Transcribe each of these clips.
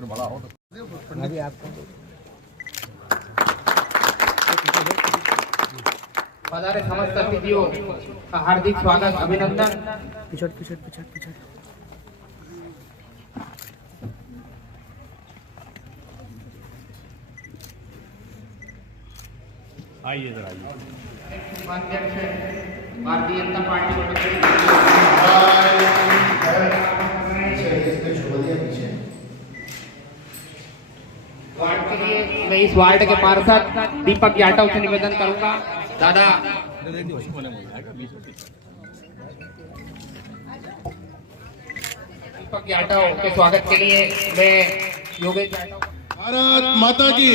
क्षेत्र बड़ा हो तो पधारे समस्त अतिथियों का हार्दिक स्वागत अभिनंदन। पिछड़ आइए इधर आइए। अध्यक्ष भारतीय जनता पार्टी वार्ड के लिए मैं इस वार्ड के पार्षद दीपक यादव से निवेदन करूंगा। दादा दीपक यादव के स्वागत के लिए मैं योगेश यादव। भारत माता की।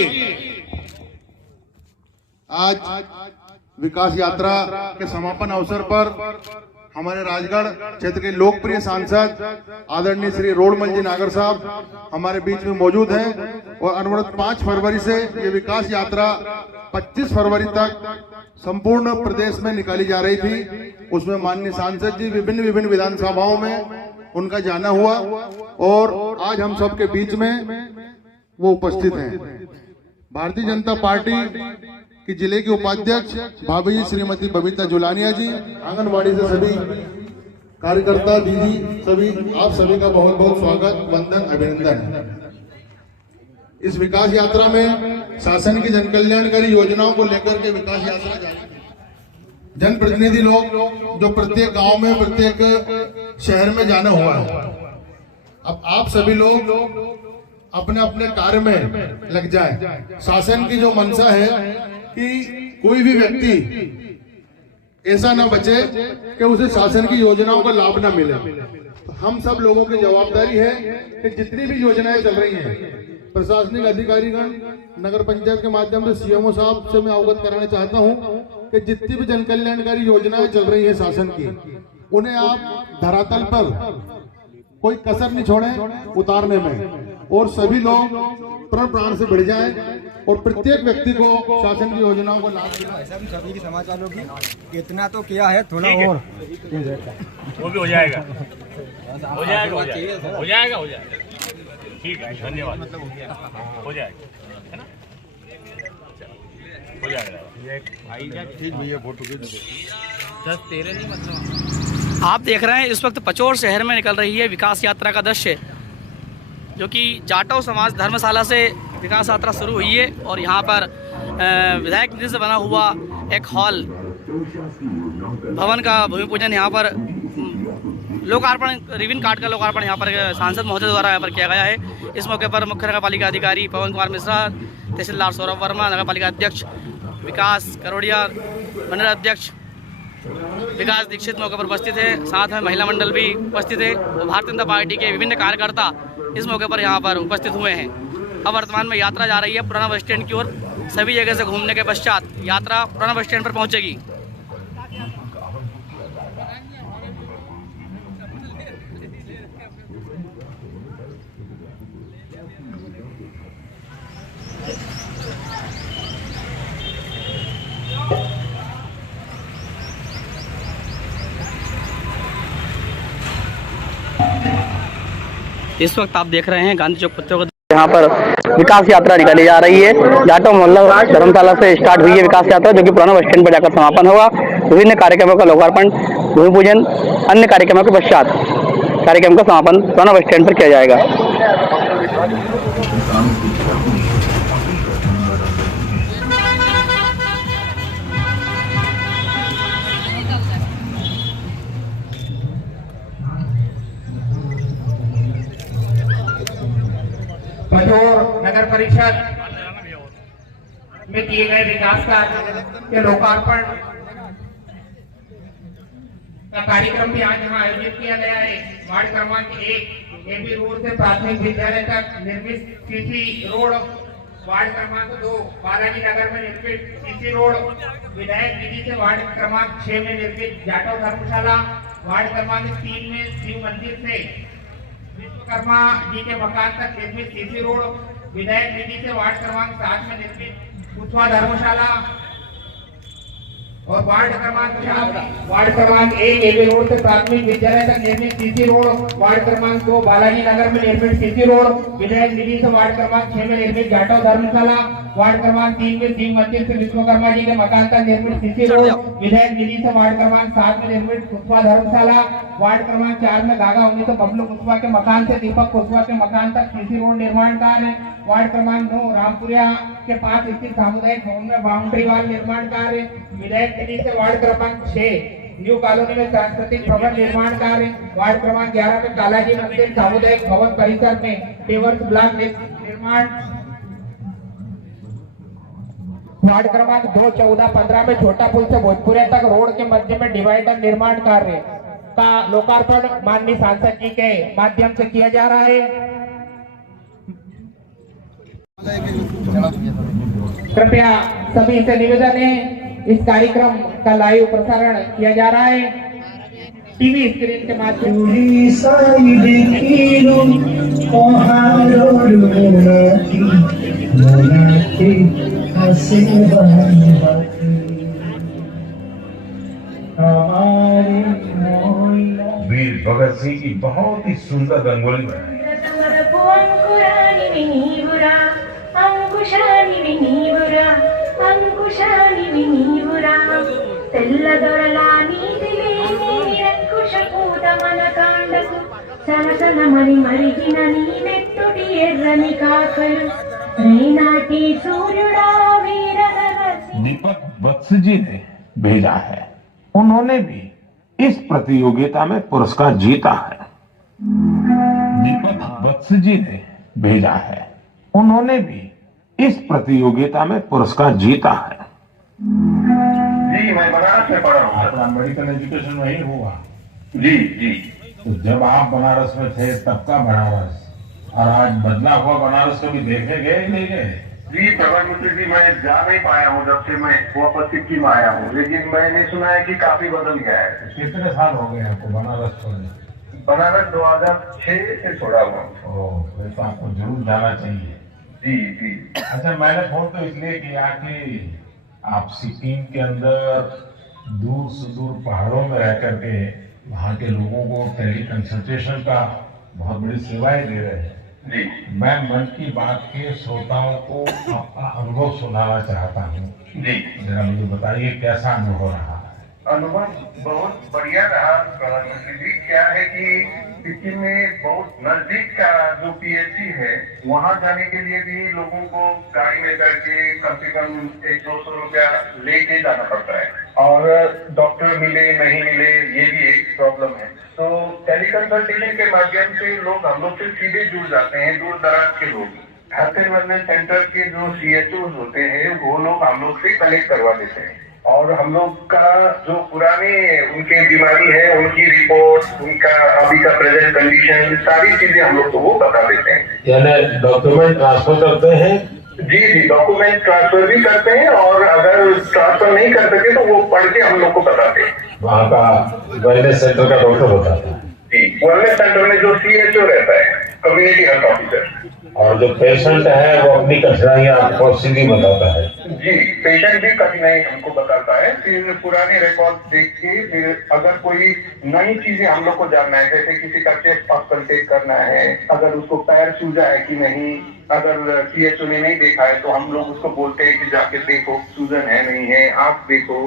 आज विकास यात्रा के समापन अवसर पर हमारे राजगढ़ क्षेत्र के लोकप्रिय सांसद आदरणीय श्री रोडमल जी नागर साहब हमारे बीच में मौजूद हैं और अनवरत 5 फरवरी से ये विकास यात्रा 25 फरवरी तक संपूर्ण प्रदेश में निकाली जा रही थी। उसमें माननीय सांसद जी विभिन्न विधानसभाओं में उनका जाना हुआ और आज हम सबके बीच में वो उपस्थित हैं। भारतीय जनता पार्टी कि जिले के उपाध्यक्ष भाभी श्रीमती बबीता जुलानिया जी, आंगनबाड़ी से सभी कार्यकर्ता दीदी सभी, आप सभी का बहुत बहुत स्वागत, वंदन, अभिनंदन। इस विकास यात्रा में शासन की जन कल्याणकारी योजनाओं को लेकर के विकास यात्रा जारी। जनप्रतिनिधि लोग जो प्रत्येक गांव में प्रत्येक शहर में जाना हुआ है। अब आप सभी लोग अपने अपने कार्य में लग जाए। शासन की जो मंशा है कि कोई भी व्यक्ति ऐसा ना बचे कि उसे शासन की योजनाओं का लाभ ना मिले। तो हम सब लोगों की जवाबदारी है कि जितनी भी योजनाएं चल रही हैं, प्रशासनिक अधिकारीगण नगर पंचायत के माध्यम से सीएमओ साहब से मैं अवगत कराना चाहता हूं कि जितनी भी जन कल्याणकारी योजनाएं चल रही है शासन की, उन्हें आप धरातल पर कोई कसर नहीं छोड़े उतारने में, और सभी लोग प्राण से बढ़ जाएं और प्रत्येक व्यक्ति को शासन की योजनाओं को लाभ मिले। ऐसा भी सभी समाज वालों की इतना तो किया है, थोड़ा और वो भी हो जाएगा। ठीक है, धन्यवाद। हो जाएगा, है ना? हो जाएगा। ठीक भैया, फोटो खींच दो। 10-13 नहीं मतलब। आप देख रहे हैं इस वक्त पचौर शहर में निकल रही है विकास यात्रा का दृश्य, जो कि जाटव समाज धर्मशाला से विकास यात्रा शुरू हुई है और यहाँ पर विधायक निधि से बना हुआ एक हॉल भवन का भूमि पूजन यहाँ पर लोकार्पण, रिबन काट का लोकार्पण यहाँ पर सांसद महोदय द्वारा यहाँ पर किया गया है। इस मौके पर मुख्य नगर पालिका अधिकारी पवन कुमार मिश्रा, तहसीलदार सौरभ वर्मा, नगर पालिका अध्यक्ष विकास करोड़िया, मंडल अध्यक्ष विकास दीक्षित मौके पर उपस्थित है। साथ में महिला मंडल भी उपस्थित है और भारतीय जनता पार्टी के विभिन्न कार्यकर्ता इस मौके पर यहाँ पर उपस्थित हुए हैं। अब वर्तमान में यात्रा जा रही है पुराना बस स्टैंड की ओर। सभी जगह से घूमने के पश्चात यात्रा पुराना बस स्टैंड पर पहुँचेगी। इस वक्त आप देख रहे हैं गांधी चौक पत्थर, यहाँ पर विकास यात्रा निकाली जा रही है। जाटव मोहल्ला धर्मशाला से स्टार्ट हुई है विकास यात्रा, जो कि पुराना बस स्टैंड पर जाकर समापन होगा। विभिन्न कार्यक्रमों का लोकार्पण, भूमि पूजन, अन्य कार्यक्रमों के पश्चात कार्यक्रम का समापन पुराना बस स्टैंड पर किया जाएगा। पचौर नगर परिषद में किए गए विकास कार्य के लोकार्पण का कार्यक्रम भी आज यहाँ आयोजित किया गया है। वार्ड क्रमांक 1 एपी रोड से प्राथमिक विद्यालय तक निर्मित सीसी रोड, वार्ड क्रमांक 2 बालाजी नगर में निर्मित सीसी रोड, विधायक निधि से वार्ड क्रमांक 6 में निर्मित जाटव धर्मशाला, वार्ड क्रमांक 3 में शिव मंदिर से विश्वकर्मा जी के मकान तक निर्मित सीसी रोड, विधायक निधि से वार्ड क्रमांक 7 में निर्मित कुछवा धर्मशाला, और वार्ड क्रमांक 1 एबी रोड से प्राथमिक विद्यालय तक निर्मित सीसी रोड, वार्ड क्रमांक 2 बालाजी नगर में निर्मित सीसी रोड, विधायक निधि से वार्ड क्रमांक 6 में निर्मित जाटव धर्मशाला, वार्ड क्रमांक 3 में शिव मंदिर से विश्वकर्मा जी के मकान तक निर्मित सीसी रोड, विधायक निधि से वार्ड क्रमांक 7 में निर्मित कुशवा धर्मशाला, वार्ड क्रमांक 4 में गागा उन्नीस बबलू कुशवा के मकान से दीपक कुशवा के मकान तक सीसी रोड निर्माण कार्य, वार्ड क्रमांक 9 रामपुरिया के पास स्थित सामुदायिक भवन में बाउंड्री वाल निर्माण कार्य, विधायक निधि से वार्ड क्रमांक 6 न्यू कॉलोनी में सांस्कृतिक भवन निर्माण कार्य, वार्ड क्रमांक 11 में कालाजी मंदिर सामुदायिक भवन परिसर में पेवर्स ब्लॉक निर्माण, वार्ड क्रमांक 2, 14, 15 में छोटा पुल से भोजपुरिया तक रोड के मध्य में डिवाइडर निर्माण कार्य का लोकार्पण माननीय सांसद जी के माध्यम से किया जा रहा है। कृपया सभी से निवेदन है, इस कार्यक्रम का लाइव प्रसारण किया जा रहा है टीवी स्क्रीन के माध्यम वीर भगत सिंह की बहुत ही सुंदर रंगोली बनाई। दीपक वत्स जी ने भेजा है, उन्होंने भी इस प्रतियोगिता में पुरस्कार जीता है। दीपक वत्स जी ने भेजा है, उन्होंने भी इस प्रतियोगिता में पुरस्कार जीता है। जी मैं बनारस में पढ़ा हूँ। आपका मेडिकल एजुकेशन वही हुआ? जी जी। तो जब आप बनारस में थे तब का बनारस और आज बदला हुआ बनारस कभी देखने गए ही नहीं गए? जी प्रधानमंत्री जी, मैं जा नहीं पाया हूँ जब से मैं वापस सिक्किम आया हूँ, लेकिन मैंने सुना है कि काफी बदल गया है। कितने साल हो गए आपको बनारस छोड़ने? बनारस 2006 से छोड़ा हुआ। फिर तो आपको जरूर जाना चाहिए। जी जी। अच्छा, मैंने फोन तो इसलिए किया कि आप सिक्किम के अंदर दूर सुदूर पहाड़ों में रह करके वहाँ के लोगों को टेली कंसल्टेशन का बहुत बड़ी सेवाएं दे रहे हैं। जी। मैं मन की बात के श्रोताओं को आपका अनुभव सुनाना चाहता हूँ। जी। जरा मुझे बताइए कैसा अनुभव रहा? अनुभव बहुत बढ़िया रहा प्रधानमंत्री जी। क्या है कि सिक्किम में बहुत नजदीक का जो पीएचसी है, वहाँ जाने के लिए भी लोगों को गाड़ी में करके कम से कम 100-200 रुपया लेके जाना पड़ता है, और डॉक्टर मिले नहीं मिले ये भी एक प्रॉब्लम है। तो टेलीकंसल्टेशन के माध्यम से लोग हम लोग से सीधे जुड़ जाते हैं, दूर दराज के लोग। हेल्थ एंड वेलनेस सेंटर के जो CHOs होते हैं वो लोग हम लोग से कनेक्ट करवा देते हैं, और हम लोग का जो पुराने उनके बीमारी है उनकी रिपोर्ट, उनका अभी का प्रेजेंट कंडीशन, सारी चीजें हम लोग को वो बता देते हैं। यानी डॉक्यूमेंट ट्रांसफर करते हैं? जी जी, डॉक्यूमेंट ट्रांसफर भी करते हैं, और अगर ट्रांसफर नहीं कर सके तो वो पढ़ के हम लोग को बताते हैं। वहाँ का वेलनेस सेंटर का डॉक्टर बताता है? जी, वेलनेस सेंटर में जो CHO रहता है, कम्युनिटी हेल्थ ऑफिसर, और जो पेशेंट है वो अपनी कठिनाइयाँ आपको सीधी बताता है? जी, पेशेंट भी कठिनाई हमको बताता है। फिर पुराने रिकॉर्ड देख के फिर अगर कोई नई चीजें हम लोग को जानना है, जैसे किसी का चेस्ट ऑस्कल्टेट करना है, अगर उसको पैर सूजा है कि नहीं, अगर CHO ने नहीं देखा है तो हम लोग उसको बोलते हैं कि जाके देखो सूजन है नहीं है, आंख देखो,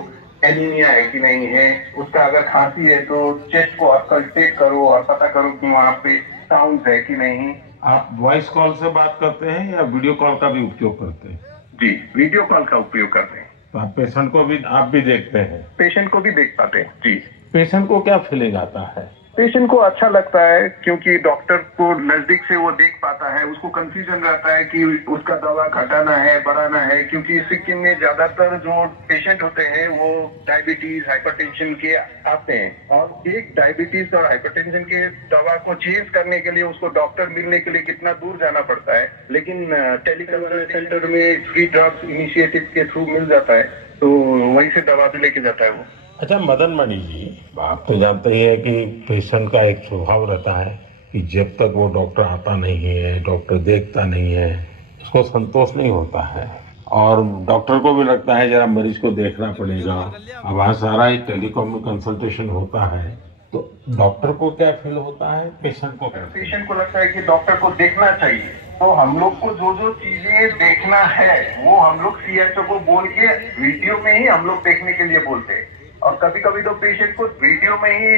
एनीमिया है कि नहीं है, उसका अगर खांसी है तो चेस्ट को ऑस्कल्टेट करो और पता करो कि वहाँ पे साउंड है कि नहीं। आप वॉइस कॉल से बात करते हैं या वीडियो कॉल का भी उपयोग करते हैं? जी, वीडियो कॉल का उपयोग करते हैं। तो आप पेशेंट को भी आप भी देखते हैं? पेशेंट को भी देख पाते हैं। जी। पेशेंट को क्या फीलिंग आता है? पेशेंट को अच्छा लगता है, क्योंकि डॉक्टर को नजदीक से वो देख पाता है। उसको कंफ्यूजन रहता है कि उसका दवा घटाना है, बढ़ाना है, क्योंकि सिक्किम में ज्यादातर जो पेशेंट होते हैं वो डायबिटीज, हाइपरटेंशन के आते हैं, और एक डायबिटीज और हाइपरटेंशन के दवा को चेंज करने के लिए उसको डॉक्टर मिलने के लिए कितना दूर जाना पड़ता है। लेकिन टेलीकंसल्टेशन सेंटर में फ्री ड्रग्स इनिशिएटिव के थ्रू मिल जाता है, तो वहीं से दवा भी लेके जाता है वो। अच्छा मदन मणि जी, आप तो जानते ही है कि पेशेंट का एक स्वभाव रहता है कि जब तक वो डॉक्टर आता नहीं है, डॉक्टर देखता नहीं है, उसको संतोष नहीं होता है। और डॉक्टर को भी लगता है जरा मरीज को देखना पड़ेगा। अब आज सारा ही टेलीकॉम कंसल्टेशन होता है, तो डॉक्टर को क्या फील होता है, पेशेंट को क्या? पेशेंट को लगता है कि डॉक्टर को देखना चाहिए, तो हम लोग को जो जो चीजें देखना है वो हम लोग सीएचओ को बोल के वीडियो में ही हम लोग देखने के लिए बोलते हैं। और कभी कभी तो पेशेंट को वीडियो में ही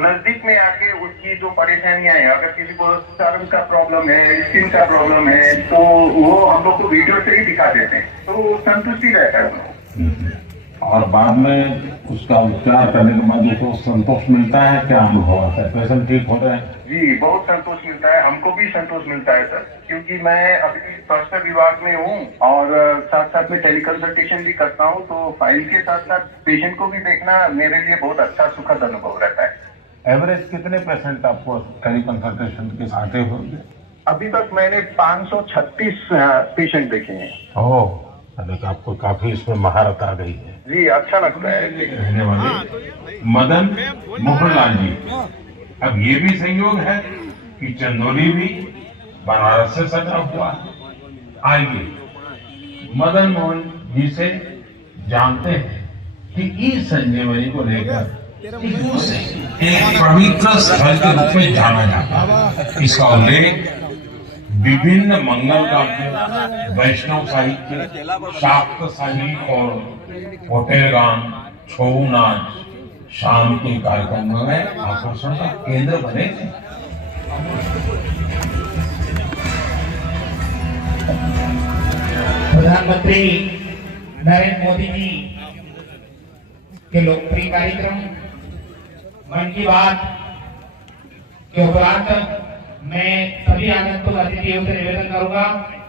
नजदीक में आके उसकी जो परेशानियां हैं, अगर किसी को चर्म का प्रॉब्लम है, स्किन का प्रॉब्लम है, तो वो हम लोग को वीडियो से ही दिखा देते हैं, तो संतुष्टि रहता है हम लोग। और बाद में उसका उपचार करने के बाद उसको संतोष मिलता है, क्या अनुभव आता है? पेशेंट ठीक हो रहे हैं? जी, बहुत संतोष मिलता है, हमको भी संतोष मिलता है सर, क्योंकि मैं अभी स्वास्थ्य विभाग में हूँ और साथ साथ में टेलीकंसल्टेशन भी करता हूँ, तो फाइल के साथ साथ पेशेंट को भी देखना मेरे लिए बहुत अच्छा सुखद अनुभव रहता है। एवरेज कितने पेशेंट आपको टेलीकंसल्टेशन के आते होंगे? अभी तक मैंने 536 पेशेंट देखे हैं। ओह, आपको काफी इसमें महारत आ गई है। जी, अच्छा लगता है। रहने वाले मदन मोहन लाल जी, अब ये भी संयोग है कि चंदौली भी बनारस से सटा हुआ है। आइए मदन मोहन जी से जानते हैं कि ई संजीवनी को लेकर एक पवित्र स्थल के रूप में जाना जाता है। इसका उल्लेख विभिन्न मंगल काव्य, वैष्णव साहित्य, शाक्त संगीत और होटल गान, छऊ नाच शाम के कार्यक्रमों में आकर्षण का केंद्र बने थे। प्रधानमंत्री नरेंद्र मोदी जी के लोकप्रिय कार्यक्रम मन की बात के उपरांत मैं सभी आगंतुक अतिथियों से निवेदन करूंगा,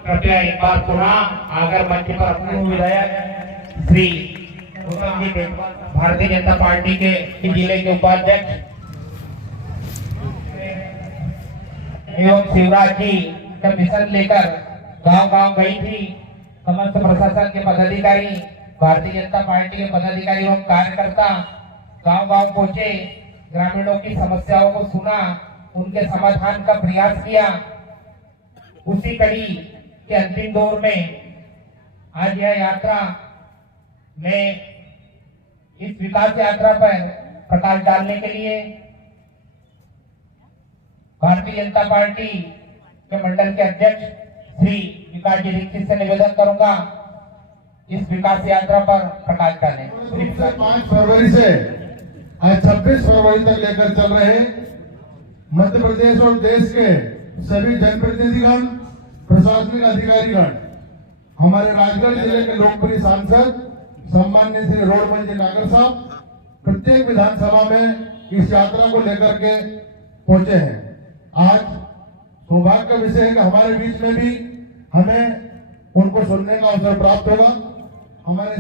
कृपया एक बार पुनः आगर मंच पर अपने विधायक श्री उत्तम जी भारतीय जनता पार्टी के जिले के उपाध्यक्ष एवं शिवराज जी जब मिशन लेकर गांव-गांव गई थी, समस्त प्रशासन के पदाधिकारी, भारतीय जनता पार्टी के पदाधिकारी एवं कार्यकर्ता गांव-गांव पहुंचे, ग्रामीणों की समस्याओं को सुना, उनके समाधान का प्रयास किया। उसी कड़ी के अंतिम दौर में आज यह यात्रा में इस विकास यात्रा पर प्रकाश डालने के लिए भारतीय जनता पार्टी के मंडल के अध्यक्ष श्री विकास जी दीक्षित से निवेदन करूंगा इस विकास यात्रा पर प्रकाश डालें। 5 फरवरी से आज 26 फरवरी तक लेकर चल रहे मध्य प्रदेश और देश के सभी जनप्रतिनिधिगण, प्रशासनिक अधिकारीगण, हमारे राजगढ़ जिले के लोकप्रिय सांसद सम्माननीय श्री रोडमल जी नागर साहब प्रत्येक विधानसभा में इस यात्रा को लेकर के पहुंचे हैं। आज सौभाग्य का विषय है कि हमारे बीच में भी हमें उनको सुनने का अवसर प्राप्त होगा। हमारे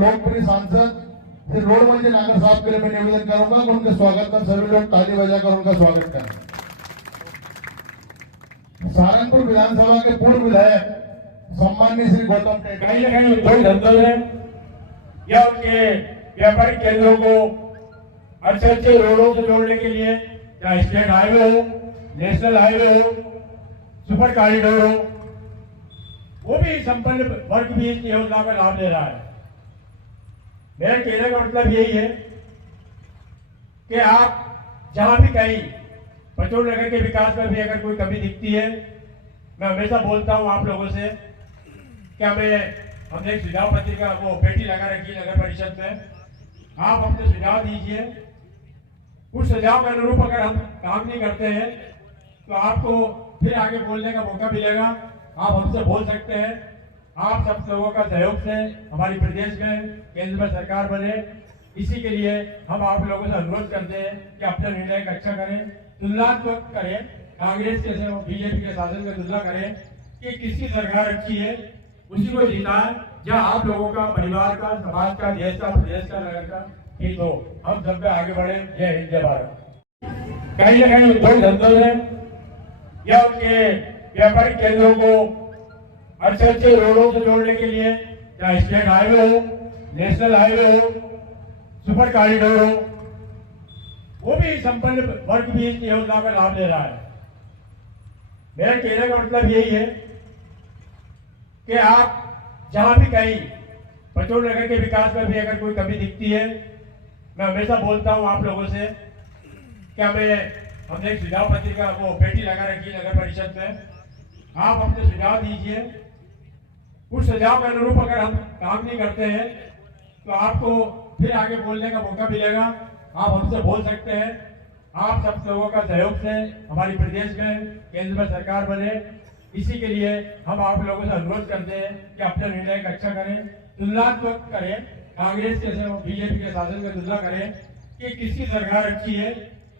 लोकप्रिय सांसद श्री रोडमल जी नागर साहब के लिए मैं निवेदन करूंगा कि उनके स्वागत में सभी लोग ताली बजाकर उनका स्वागत करें। सहारनपुर विधानसभा के पूर्व विधायक सम्माननीय श्री गौतम कहीं न कहीं उद्योग धंधों से या उनके व्यापारिक केंद्रों को अच्छे रोडों से जोड़ने के लिए, चाहे स्टेट हाईवे हो, नेशनल हाईवे हो, सुपर कॉरिडोर हो, वो भी संपन्न वर्ग भी इस योजना का लाभ ले रहा है। मेरे कहने का मतलब यही है कि आप जहां भी कहीं पचोर नगर के विकास में भी अगर कोई कमी दिखती है, मैं हमेशा बोलता हूं आप लोगों से कि हमने एक सुझाव पत्रिका वो पेटी लगा रखी है नगर परिषद में, आप अपने सुझाव दीजिए। उस सुझाव के अनुरूप अगर हम काम नहीं करते हैं तो आपको फिर आगे बोलने का मौका मिलेगा, आप हमसे बोल सकते हैं। आप सब लोगों का सहयोग से हमारी प्रदेश में केंद्र में सरकार बने, इसी के लिए हम आप लोगों से अनुरोध करते हैं कि अपने निर्णय का अच्छा करें, तुलनात्मक करें, कांग्रेस के से बीजेपी के शासन में तुलना करें कि किसकी सरकार अच्छी है, उसी को जिताएं जहां आप लोगों का, परिवार का, समाज का, देश का, प्रदेश का, नगर का ठीक हो। हम सब पे आगे बढ़े। जय हिंद, जय भारत। कहीं न कहीं उद्योग धंधों से या उनके व्यापारिक केंद्रों को अच्छे रोडों से जोड़ने के लिए, चाहे स्टेट हाईवे हो, नेशनल हाईवे हो, सुपर कॉरिडोर हो, वो भी संपन्न वर्ग भी इस योजना का लाभ ले रहा है। मेरे कहने का मतलब यही है कि आप जहां भी कहीं पचोर नगर के विकास में भी अगर कोई कमी दिखती है, मैं हमेशा बोलता हूं आप लोगों से कि हमने एक सुझाव पत्रिका वो पेटी लगा रखी है नगर परिषद में, आप अपने सुझाव दीजिए। उस सुझाव के अनुरूप अगर हम काम नहीं करते हैं तो आपको फिर आगे बोलने का मौका मिलेगा, आप हमसे बोल सकते हैं। आप सब लोगों का सहयोग से हमारी प्रदेश में केंद्र में सरकार बने, इसी के लिए हम आप लोगों से अनुरोध करते हैं कि अपना निर्णय का अच्छा करें, तुलनात्मक करें, कांग्रेस के से बीजेपी के शासन में तुलना करें कि किसकी सरकार अच्छी है,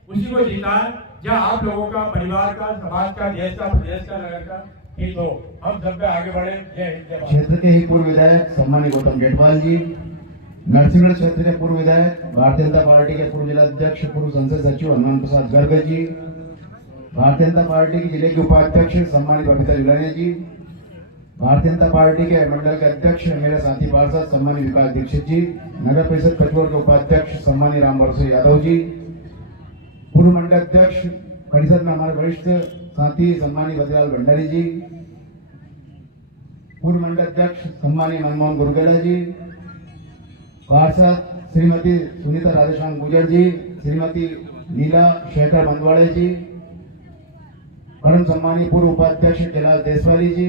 उसी को जिताएं जहाँ आप लोगों का, परिवार का, समाज का, देश का, प्रदेश का, नगर का हित हो। हम सब पे आगे बढ़े। जय हिंद जय भारत। क्षेत्र के ही पूर्व विधायक सम्मानित गौतम जेठवाल जी, नरसिंहगढ़ क्षेत्र के पूर्व विधायक, भारतीय जनता पार्टी के पूर्व जिलाध्यक्ष, पूर्व संसद सचिव हनुमान प्रसाद गर्ग जी, भारतीय जनता पार्टी की जिले के उपाध्यक्ष सम्मानित बबीता जुलानी जी, भारतीय जनता पार्टी के मंडल के अध्यक्ष मेरे साथी पार्षद सम्मानित विकास दीक्षित जी, नगर परिषद कचौर के उपाध्यक्ष सम्मानित राम बरसो यादव जी, पूर्व मंडल अध्यक्ष परिषद में हमारे वरिष्ठ साथी सम्मानित बद्रीलाल भंडारी जी, पूर्व मंडल अध्यक्ष सम्मानित मनमोहन गुरगेला जी, पार्षद श्रीमती सुनीता राधेश्याम गुजर जी, श्रीमती नीला शेखर मंदवाड़े जी, परम सम्मानित पूर्व उपाध्यक्ष कैलाश देशवाली जी,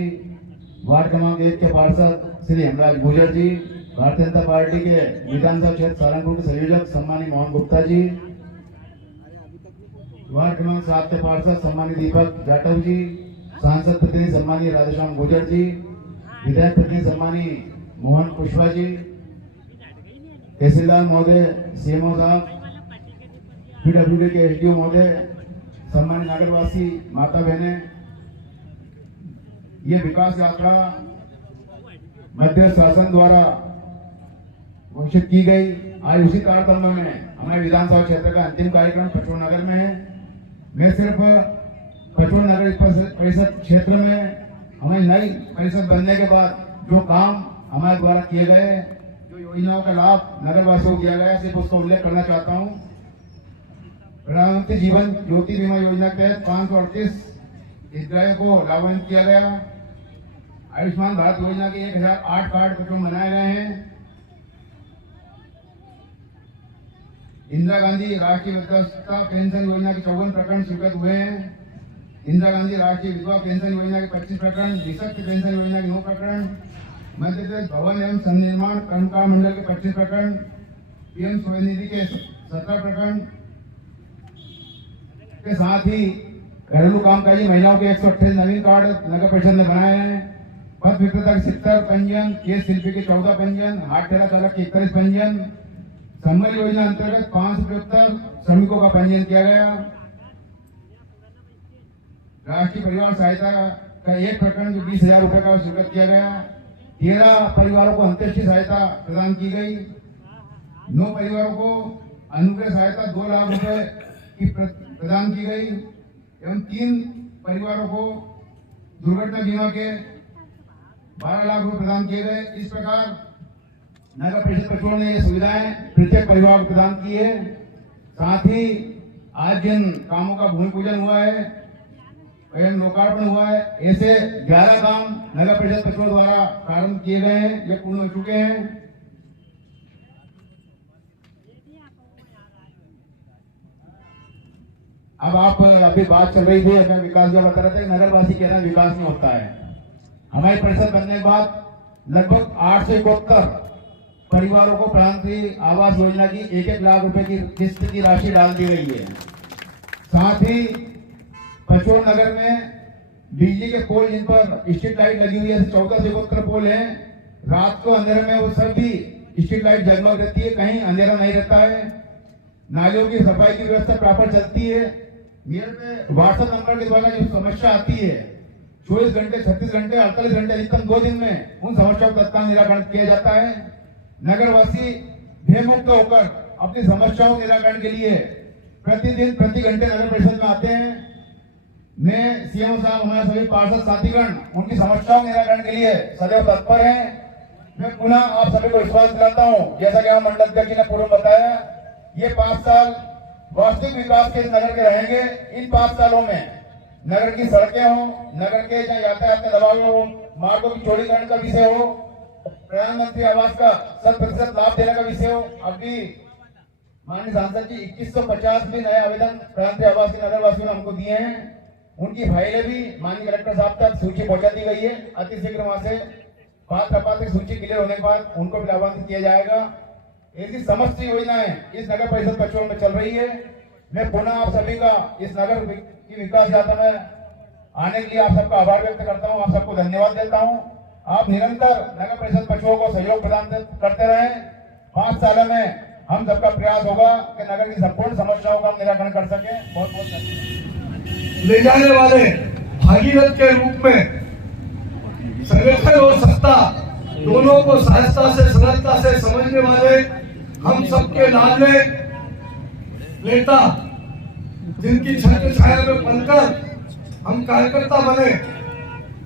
वार्ड क्रमांक 1 के पार्षद श्री हेमराज गुजर जी, भारतीय जनता पार्टी के विधानसभा क्षेत्र सारंगपुर के संयोजक सम्मानित मोहन गुप्ता जी, वार्ड क्रमांक 7 के पार्षद सम्मानित दीपक जाटव जी, सांसद प्रतिनिधि सम्मानित राधेश्याम गुजर जी, विधायक प्रतिनिधि सम्मानित मोहन कुशवाहा जी, तहसीलदार महोदय, सीएमओ साहब, पीडब्ल्यूडी के एसडीओ महोदय, सम्मानित नगरवासी, माता बहने, ये विकास यात्रा मध्य शासन द्वारा घोषित की गई। आज उसी तारतम्य में हमारे विधानसभा क्षेत्र का अंतिम कार्यक्रम पचोर नगर में है। मैं सिर्फ पचोर नगर परिषद क्षेत्र में हमारी नई परिषद बनने के बाद जो काम हमारे द्वारा किए गए, जो योजनाओं का लाभ नगरवासियों को दिया गया, सिर्फ उसका उल्लेख करना चाहता हूँ। प्रधानमंत्री जीवन ज्योति बीमा योजना के तहत 538 हितग्राहियों को लाभान्वित किया गया। आयुष्मान भारत योजना के 1008 कार्ड बच्चों बनाए गए हैं। इंदिरा गांधी राष्ट्रीय वृद्धावस्था पेंशन योजना के 54 प्रकरण स्वीकृत हुए हैं। इंदिरा गांधी राष्ट्रीय विधवा पेंशन योजना के 25 प्रकरण, निःशक्त पेंशन योजना के 9 प्रकरण, मध्य प्रदेश भवन एवं संनिर्माण कर्मकार मंडल के 25 प्रकरण, पीएम स्वनिधि के 17 प्रकरण के साथ ही घरेलू कामकाजी महिलाओं के 128 नवीन कार्ड नगर परिषद ने बनाए हैं। पथ विक्रेता के 70 पंजीयन, केस शिल्पी के 14 पंजीयन, हाथ ठेला चालक के 41 पंजीयन, सम्मल योजना अंतर्गत 575 श्रमिकों का पंजीयन किया गया। राष्ट्रीय परिवार सहायता का 1 प्रकरण जो 20,000 रुपए का स्वीकृत किया गया। 13 परिवारों को अंत्येष्टि सहायता प्रदान की गई। 9 परिवारों को अनुग्रह सहायता 2 लाख रुपए की प्रदान की गई एवं 3 परिवारों को दुर्घटना बीमा के 12 लाख रुपए प्रदान किए गए। इस प्रकार नगर परिषद पचोर ने ये सुविधाएं प्रत्येक परिवार को प्रदान की है। साथ ही आज जिन कामों का भूमि पूजन हुआ है एवं लोकार्पण हुआ है, ऐसे 11 काम नगर परिषद पचोर द्वारा प्रारंभ किए गए हैं, ये पूर्ण हो चुके हैं। अब आप अभी बात चल रही थी, मैं विकास का बता रहा था, नगरवासी कह रहे हैं विकास नहीं होता है। हमारी परिषद बनने के बाद लगभग 871 परिवारों को प्रधानमंत्री आवास योजना की 1-1 लाख रुपए की किस्त की राशि डाल दी गई है। साथ ही पचोर नगर में बिजली के पोल जिन पर स्ट्रीट लाइट लगी हुई है, 14 से 71 पोल हैं। रात को अंधेरे में वो सब भी स्ट्रीट लाइट जगमग रहती है, कहीं अंधेरा नहीं रहता है। नालियों की सफाई की व्यवस्था प्रॉपर चलती है। मेरे पे व्हाट्सएप नंबर के द्वारा जो समस्या आती है 24 घंटे, 36 घंटे, 48 घंटे, अधिकतम 2 दिन में उन समस्याओं का तत्काल निराकरण किया जाता है। नगरवासी भयमुक्त होकर अपनी समस्याओं के निराकरण के लिए प्रतिदिन प्रति घंटे नगर परिषद में आते हैं। मैं सीएम साहब, हमारे सभी पार्षद साथीगण उनकी समस्याओं के निराकरण के लिए सदैव तत्पर हैं। मैं पुनः आप सभी को विश्वास दिलाता हूँ, जैसा कि हमारे मंडल अध्यक्ष ने पूर्व बताया, ये 5 साल वास्तविक विकास के इस नगर के रहेंगे। इन 5 सालों में नगर की सड़कें हो, नगर के जहाँ यातायात के दबाव हो, मार्गों की चौड़ीकरण का विषय हो, प्रधानमंत्री आवास का 100% लाभ देने का विषय हो। अभी माननीय सांसद जी 2150 भी नए आवेदन प्रधानमंत्री आवास के नगरवासियों ने हमको दिए हैं। उनकी फाइलें भी माननीय कलेक्टर साहब तक सूची पहुंचा दी गई है। अति शीघ्र वहां से बात तक सूची क्लियर होने के बाद उनको भी लाभान्वित किया जाएगा। ऐसी समस्त योजनाएं इस नगर परिषद पचोल में चल रही है। मैं पुनः आप सभी का इस नगर की विकास यात्रा में आने के लिए आप सबका आभार व्यक्त करता हूं, आप सबको धन्यवाद देता हूं। आप निरंतर नगर परिषद पचोल को सहयोग प्रदान करते रहें। 5 सालों में हम सबका प्रयास होगा कि नगर की संपूर्ण समस्याओं का हम निराकरण कर सके। बहुत बहुत धन्यवाद। ले जाने वाले भागीरथ के रूप में संगठन और सत्ता दोनों को सहजता से सरलता से समझने वाले हम सबके लाडले नेता, जिनकी छत्र छाया में पलकर हम कार्यकर्ता बने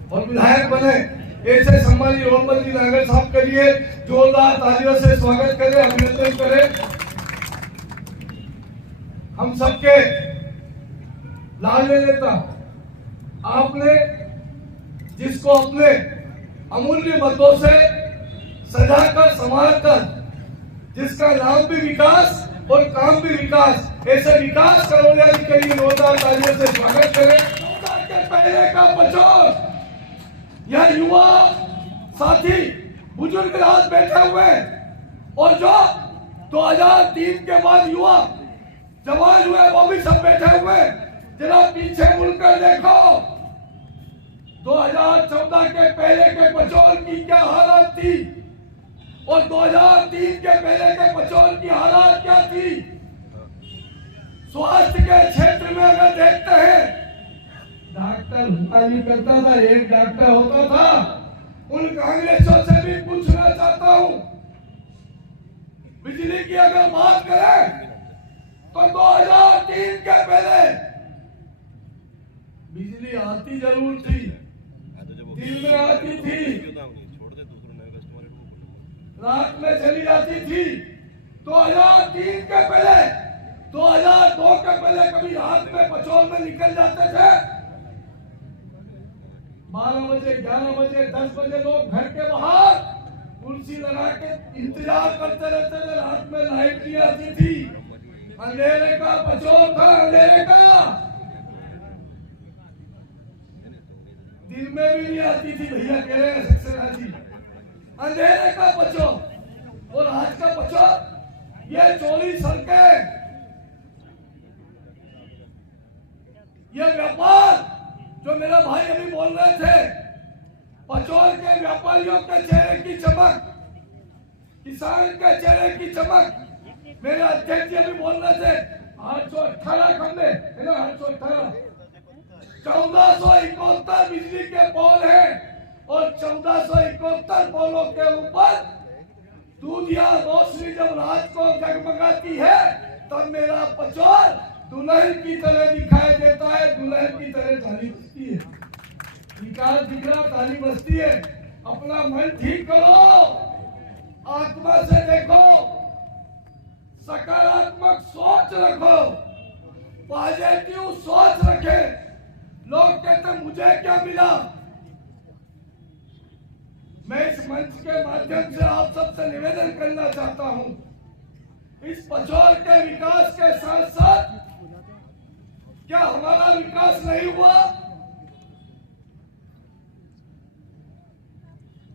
और विधायक बने, ऐसे सम्मानित रोडमल जी नागर साहब के लिए जोरदार तालियों से स्वागत करें, अभिनंदन करें। हम सबके लाडले नेता, आपने जिसको अपने अमूल्य मतों से सजाकर संभालकर, जिसका नाम भी विकास और काम भी विकास, ऐसे विकास करोड़िया जी के लिए जोरदार तालियों से स्वागत करें। के पहले का पचोल, यह युवा साथी बुजुर्ग राज बैठे हुए और जो 2003 के बाद युवा जवान हुए वो भी सब बैठे हुए। जरा पीछे मुड़कर देखो, 2014 के पहले के पचोल की क्या हालत थी और 2003 के पहले के पचोल की हालत क्या थी। स्वास्थ्य के क्षेत्र में अगर देखते हैं, डॉक्टर हुआ नहीं करता था, एक डॉक्टर होता था। उन कांग्रेसों से भी पूछना चाहता हूं, बिजली की अगर बात करें तो 2003 के पहले बिजली आती जरूर थी, दिन में आती थी, रात में चली जाती थी। 2003 के पहले, 2002 के पहले कभी रात में पचोल में निकल जाते थे। 12 बजे, 11 बजे, 10 बजे लोग घर के बाहर कुर्सी लगा के इंतजार करते रहते थे। रात में लाइट नहीं आती थी, अंधेरे का पचोल था, अंधेरे का। दिन में भी नहीं आती थी, भैया कह रहे हैं सक्सेना जी। अंधेरे का पचोल और आज का पचोल, ये चोरी सड़कें, ये व्यापार जो मेरा भाई अभी बोल रहे थे, पचोल के व्यापारियों के चेहरे की चमक, किसान के चेहरे की चमक। मेरे अध्यक्ष जी अभी बोल रहे थे 818 खंबे है ना, 818, 1471 बिजली के पोल हैं और 1471 पोलों के ऊपर दूधिया रोशनी जब रात को जगमगाती है तब मेरा पचोल दुल्हन की तरह दिखाई देता है, दुल्हन की तरह ताली बजती है। विकास दिख रहा, ताली बजती है। अपना मन ठीक करो, आत्मा से देखो, सकारात्मक सोच रखो, पॉजिटिव सोच रखे। लोग कहते मुझे क्या मिला। मैं इस मंच के माध्यम से आप सबसे निवेदन करना चाहता हूं, इस पचोल के विकास के साथ साथ क्या हमारा विकास नहीं हुआ?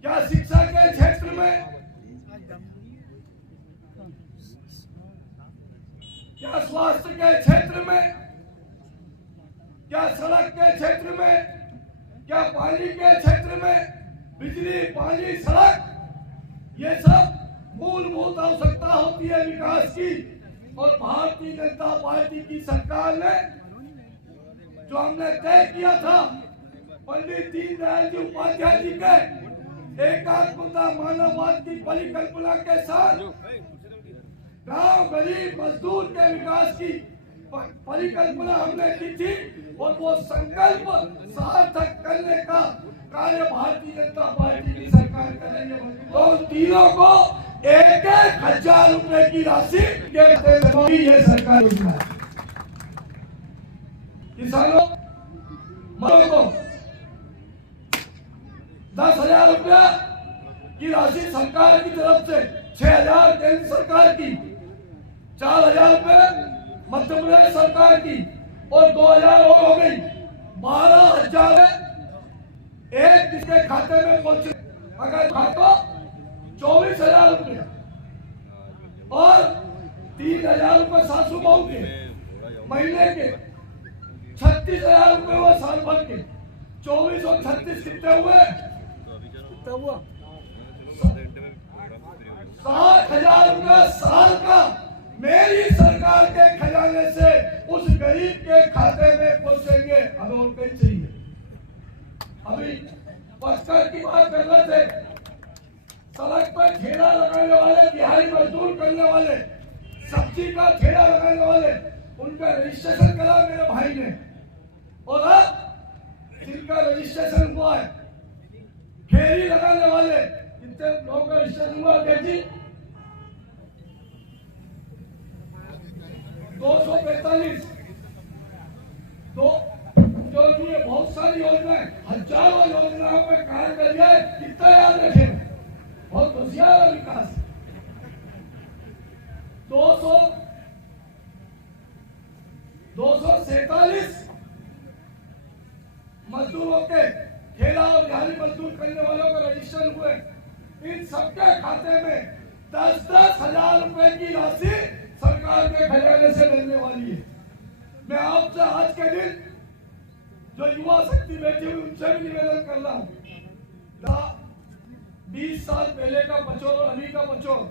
क्या शिक्षा के क्षेत्र में, क्या स्वास्थ्य के क्षेत्र में, क्या सड़क के क्षेत्र में, क्या पानी के क्षेत्र में, बिजली, पानी, सड़क, ये सब मूलभूत आवश्यकता होती है विकास की। और भारतीय जनता पार्टी की सरकार ने जो हमने तय किया था, पंडित दीनदयाल जी उपाध्याय जी के एकात्मता मानववाद की परिकल्पना के साथ गांव, गरीब, मजदूर के विकास की परिकल्पना हमने की थी और वो संकल्प सार्थक करने का कार्य भारतीय जनता पार्टी की सरकार करेंगे। तो तीनों को 1,000 रुपए की राशि ये सरकार योजना है। किसानों को 10,000 रुपया की राशि सरकार की तरफ से 6,000 केंद्र सरकार की, 4,000 रुपए मध्य प्रदेश सरकार की और 2,000 और हो गई, 12,000 एक किसके खाते में पहुंचे। अगर खाता 24,000 रुपए और 3,000 रुपए सासू बहू के महीने के, 36,000 रुपए हुए साल भर के, 24 और 36 कितने हुए? कितना हुआ? 60,000 रुपया साल का मेरी सरकार के खजाने से उस गरीब के खाते में पहुंचेंगे। हमें और कहीं चाहिए। अभी पस्कर की बात कर रहे थे, सड़क पर ठेला लगाने वाले, दिहाड़ी मजदूर करने वाले, सब्जी का ठेला लगाने वाले, उनका रजिस्ट्रेशन करा मेरे भाई ने, और अब जिनका रजिस्ट्रेशन हुआ है, फेरी लगाने वाले, कितने लोगों का रजिस्ट्रेशन हुआ जी? 245। तो जो ये बहुत सारी योजनाएं, हजारों योजनाओं में कार्य कर दिया है, कितना याद रखें, बहुत होशियार है विकास। 247 मजदूरों के, ठेला और दिहाड़ी मजदूर करने वालों का रजिस्ट्रेशन हुए। इन सबके खाते में 10-10 हजार रुपए की राशि सरकार के खजाने से मिलने वाली है। मैं आपसे आज के दिन जो युवा शक्ति बैठी हुई उनसे भी निवेदन कर रहा हूँ, 20 साल पहले का बचोर और अभी का बचोर,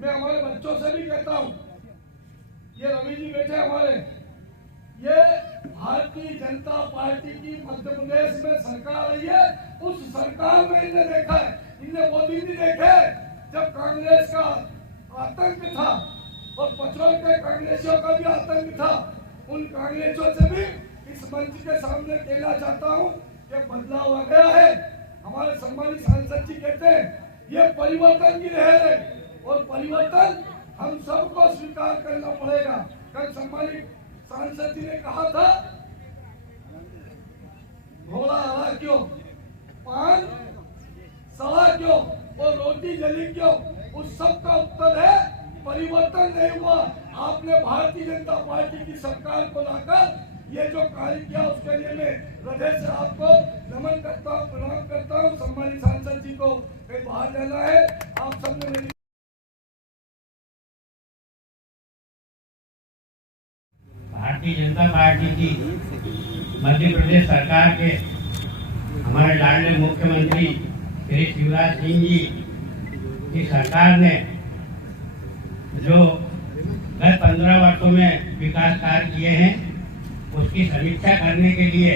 मैं हमारे बच्चों से भी कहता हूँ, ये रवि जी बैठे हमारे, ये भारतीय जनता पार्टी की मध्य प्रदेश में सरकार आई है, उस सरकार में इन्हें देखा है। इन्हें वो दिन नहीं देखे जब कांग्रेस का आतंक था और बचोर के कांग्रेसियों का भी आतंक था। उन कांग्रेसियों से भी इस मंच के सामने कहना चाहता हूँ कि बदलाव आ गया है। हमारे सम्मानित सांसद जी कहते हैं ये परिवर्तन की लहर है और परिवर्तन हम सबको स्वीकार करना पड़ेगा। कल सम्मानित सांसद जी ने कहा था, घोड़ा हरा क्यों, पान सड़ा क्यों और रोटी जली क्यों? उस सब का उत्तर है परिवर्तन नहीं हुआ। आपने भारतीय जनता पार्टी की सरकार को लाकर ये जो कार्य किया उसके लिए मैं हृदय से आपको नमन करता हूँ, प्रणाम करता हूँ। सम्मानित सांसद जी को कहीं बाहर जाना है, आप सबने मेरी भारतीय जनता पार्टी की मध्य प्रदेश सरकार के हमारे लाडले मुख्यमंत्री श्री शिवराज सिंह जी की सरकार ने जो गत 15 वर्षों में विकास कार्य किए हैं उसकी समीक्षा करने के लिए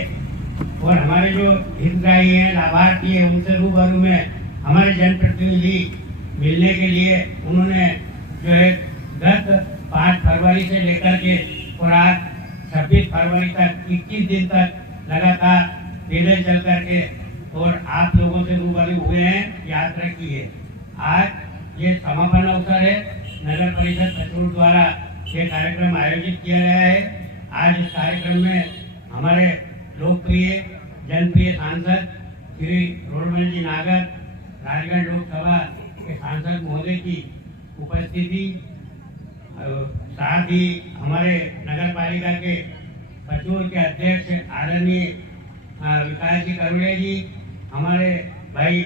और हमारे जो हितग्राही हैं, लाभार्थी हैं, उनसे रूबरू में हमारे जनप्रतिनिधि मिलने के लिए उन्होंने जो है गत 5 फरवरी से लेकर के और आज 26 फरवरी तक 21 दिन तक लगातार पैदल चल करके और आप लोगों से रूबरू हुए हैं, यात्रा की है। आज ये समापन अवसर है, नगर परिषद पचरूर द्वारा ये कार्यक्रम आयोजित किया गया है। आज इस कार्यक्रम में हमारे लोकप्रिय जनप्रिय सांसद श्री रोडमल जी नागर, राजगढ़ लोकसभा के सांसद महोदय की उपस्थिति, साथ ही हमारे नगर पालिका के पचरूर के अध्यक्ष आदरणीय विकास जी करुड़े जी, हमारे भाई